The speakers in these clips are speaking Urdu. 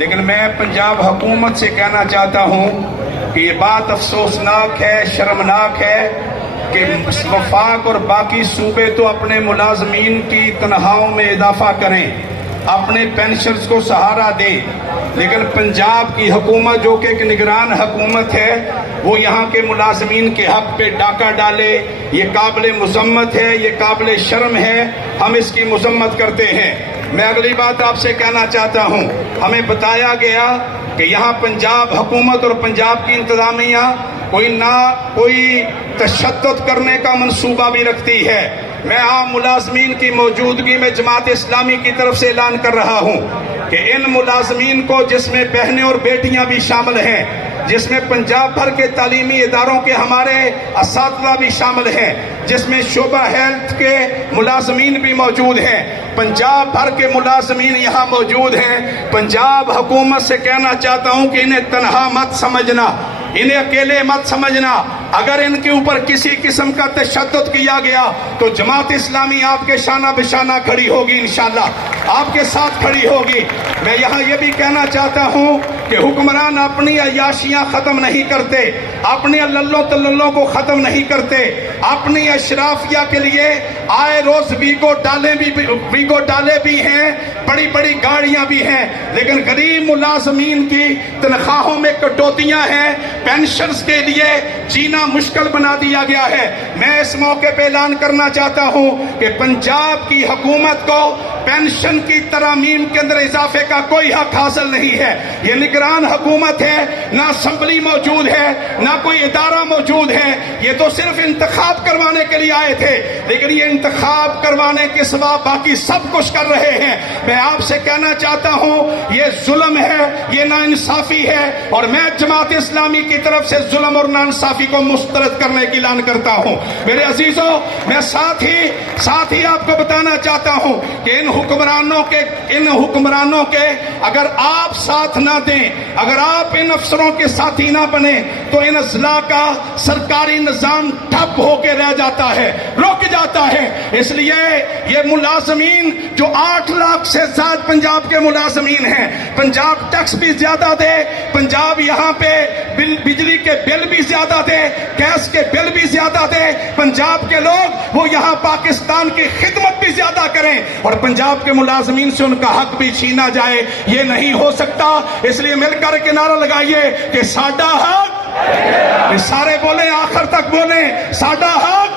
لیکن میں پنجاب حکومت سے کہنا چاہتا ہوں کہ یہ بات افسوسناک ہے، شرمناک ہے کہ وفاق اور باقی صوبے تو اپنے ملازمین کی تنخواہوں میں اضافہ کریں، اپنے پینشنز کو سہارا دیں، لیکن پنجاب کی حکومت جو کہ ایک نگران حکومت ہے وہ یہاں کے ملازمین کے حق پہ ڈاکہ ڈالے۔ یہ قابل مذمت ہے، یہ قابل شرم ہے، ہم اس کی مذمت کرتے ہیں۔ میں اگلی بات آپ سے کہنا چاہتا ہوں، ہمیں بتایا گیا کہ یہاں پنجاب حکومت اور پنجاب کی انتظامیہ کوئی تشدد کرنے کا منصوبہ بھی رکھتی ہے۔ میں عام ملازمین کی موجودگی میں جماعت اسلامی کی طرف سے اعلان کر رہا ہوں کہ ان ملازمین کو، جس میں بہنیں اور بیٹیاں بھی شامل ہیں، جس میں پنجاب بھر کے تعلیمی اداروں کے ہمارے اساتذہ بھی شامل ہیں، جس میں شعبہ ہیلتھ کے ملازمین بھی موجود ہیں، پنجاب بھر کے ملازمین یہاں موجود ہیں۔ پنجاب حکومت سے کہنا چاہتا ہوں کہ انہیں تنہا مت سمجھنا، انہیں اکیلے مت سمجھنا۔ اگر ان کے اوپر کسی قسم کا تشدد کیا گیا تو جماعت اسلامی آپ کے شانہ بشانہ کھڑی ہوگی، انشاءاللہ آپ کے ساتھ کھڑی ہوگی۔ میں یہاں یہ بھی کہنا چاہتا ہوں کہ حکمران اپنی عیاشیاں ختم نہیں کرتے، اپنے للوں تللوں کو ختم نہیں کرتے، اپنی اشرافیہ کے لیے آئے روز ویگو ڈالے بھی ہیں، بڑی بڑی گاڑیاں بھی ہیں، لیکن غریب ملازمین کی تنخواہوں میں کٹوتیاں ہیں، پینشنز کے لیے جینا مشکل بنا دیا گیا ہے۔ میں اس موقع پہ اعلان کرنا چاہتا ہوں کہ پنجاب کی حکومت کو پینشن کی ترامیم کے اندر اضافے کا کوئی حق حاصل نہیں ہے۔ یہ نگران حکومت ہے، نہ اسمبلی موجود ہے، نہ کوئی ادارہ موجود ہے، یہ تو صرف انتخاب کروانے کے لیے آئے تھے، لیکن یہ انتخاب کروانے کے سوا باقی سب کچھ کر رہے ہیں۔ میں آپ سے کہنا چاہتا ہوں یہ ظلم ہے، یہ ناانصافی ہے، اور میں جماعت اسلامی کی طرف سے ظلم اور ناانصافی کو مسترد کرنے کی اعلان کرتا ہوں۔ میرے عزیزوں، میں ساتھ ہی آپ کو بتانا چاہتا ہوں کہ ان حکمرانوں کے اگر آپ ساتھ نہ دیں، اگر آپ ان افسروں کے ساتھی نہ بنے تو ان اضلاع کا سرکاری نظام ٹھپ ہو کے رہ جاتا ہے، رک جاتا ہے۔ اس لیے یہ ملازمین جو 8 لاکھ سے زیادہ پنجاب کے ملازمین ہیں، پنجاب ٹیکس بھی زیادہ دے، پنجاب یہاں پہ بجلی کے بل بھی زیادہ دے، گیس کے بل بھی زیادہ دے، پنجاب کے لوگ وہ یہاں پاکستان کی خدمت بھی زیادہ کریں، اور پنجاب کے ملازمین سے ان کا حق بھی چھینا جائے، یہ نہیں ہو سکتا۔ اس لیے مل کر کے نعرہ لگائیے کہ ساڈا حق، سارے بولیں، آخر تک بولیں، ساڈا حق،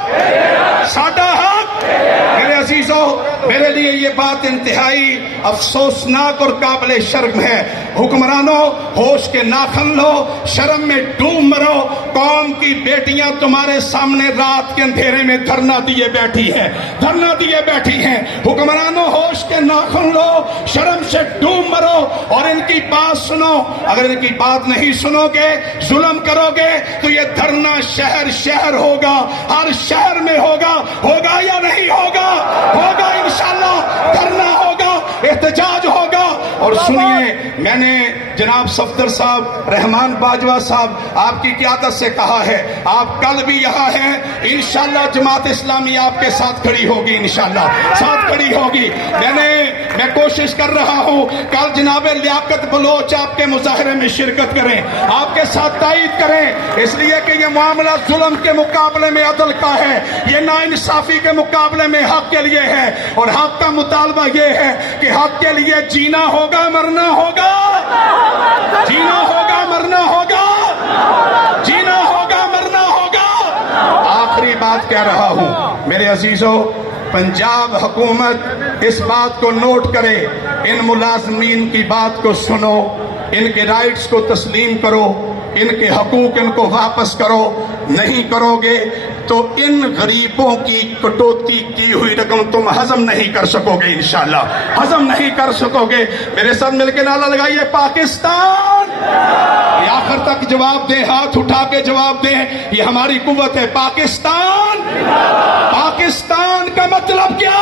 ساڈا حق۔ میرے عزیزوں، میرے لیے یہ بات انتہائی افسوسناک اور قابل شرم ہے۔ حکمرانوں، ہوش کے ناخن لو، شرم میں ڈوب مرو۔ قوم کی بیٹیاں تمہارے سامنے رات کے اندھیرے میں دھرنا دیے بیٹھی ہیں، دھرنا دیے بیٹھی ہیں۔ حکمرانوں، ہوش کے ناخن لو، شرم سے ڈوب مرو اور ان کی بات سنو۔ اگر ان کی بات نہیں سنو گے، ظلم کرو گے، تو یہ دھرنا شہر شہر ہوگا، ہر شہر میں ہوگا یا نہیں ہوگا؟ ہوگا انشاءاللہ، دھرنا ہوگا، احتجاج ہوگا۔ اور سنیے، میں نے جناب صفدر صاحب، رحمان باجوہ صاحب، آپ کی قیادت سے کہا ہے، آپ کل بھی یہاں ہیں، انشاءاللہ جماعت اسلامی آپ کے ساتھ کھڑی ہوگی، انشاءاللہ ساتھ کھڑی ہوگی۔ میں کوشش کر رہا ہوں کل جناب لیاقت بلوچ آپ کے مظاہرے میں شرکت کریں، آپ کے ساتھ تائید کریں، اس لیے کہ یہ معاملہ ظلم کے مقابلے میں عدل کا ہے، یہ ناانصافی کے مقابلے میں حق کے لیے ہے، اور حق کا مطالبہ یہ ہے کہ حق کے لیے جینا ہوگا، مرنا ہوگا، جینا ہوگا، مرنا ہوگا، جینا ہوگا، مرنا ہوگا۔ آخری بات کہہ رہا ہوں میرے عزیزوں، پنجاب حکومت اس بات کو نوٹ کرے، ان ملازمین کی بات کو سنو، ان کے رائٹس کو تسلیم کرو، ان کے حقوق ان کو واپس کرو۔ نہیں کرو گے تو ان غریبوں کی کٹوتی کی ہوئی رقم تم ہضم نہیں کر سکو گے، انشاءاللہ ہضم نہیں کر سکو گے۔ میرے ساتھ مل کے نعرہ لگائیے، پاکستان! یہ آخر تک جواب دیں، ہاتھ اٹھا کے جواب دیں، یہ ہماری قوت ہے۔ پاکستان! پاکستان کا مطلب کیا؟